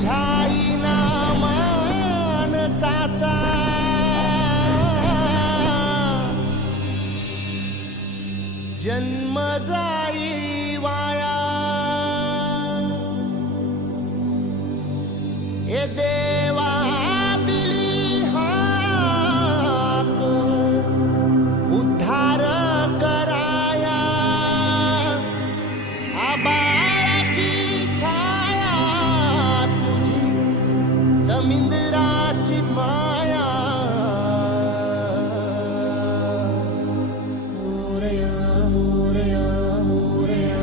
तुझ्या मानसाचा जन्म जाई वाया। ए देवा दिली हाक उद्धार कराया। आबाळाची छाया तुझी समिंदराची माया। मोरया मोरया मोरया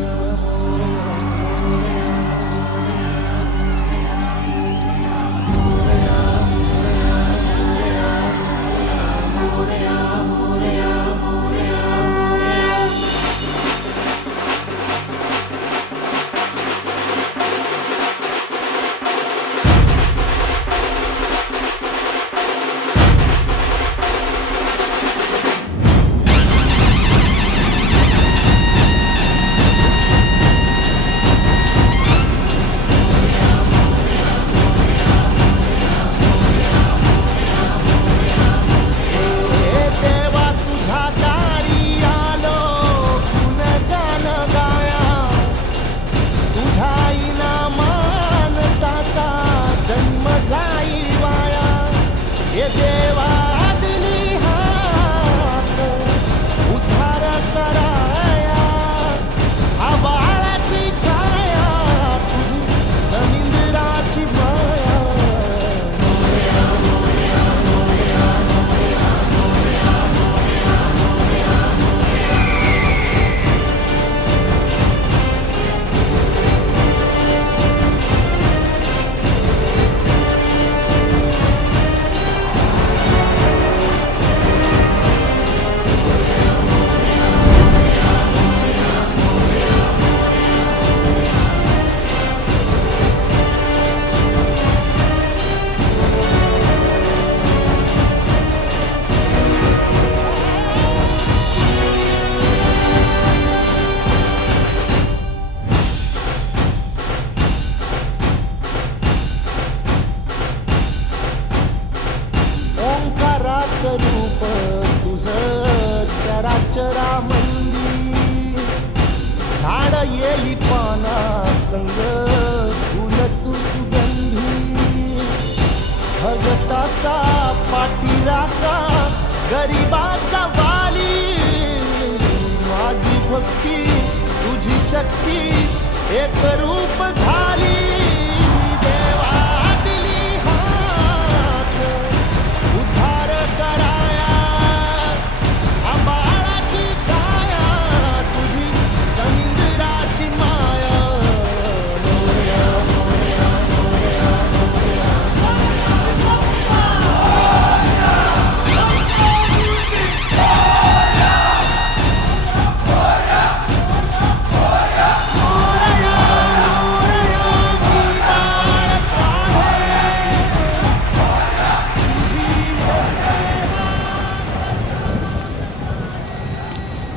देवा दिली हाक उद्धार कराया। आबाळाची छाया तुझी समिंदराची माया। रूप तुझं चराचरामंदी झाड येली पाना संग फुल तू सुगंधी। भगताचा पाठीराखा गरिबाचा वाली। माझी भक्ती तुझी शक्ती एक रूप झाली।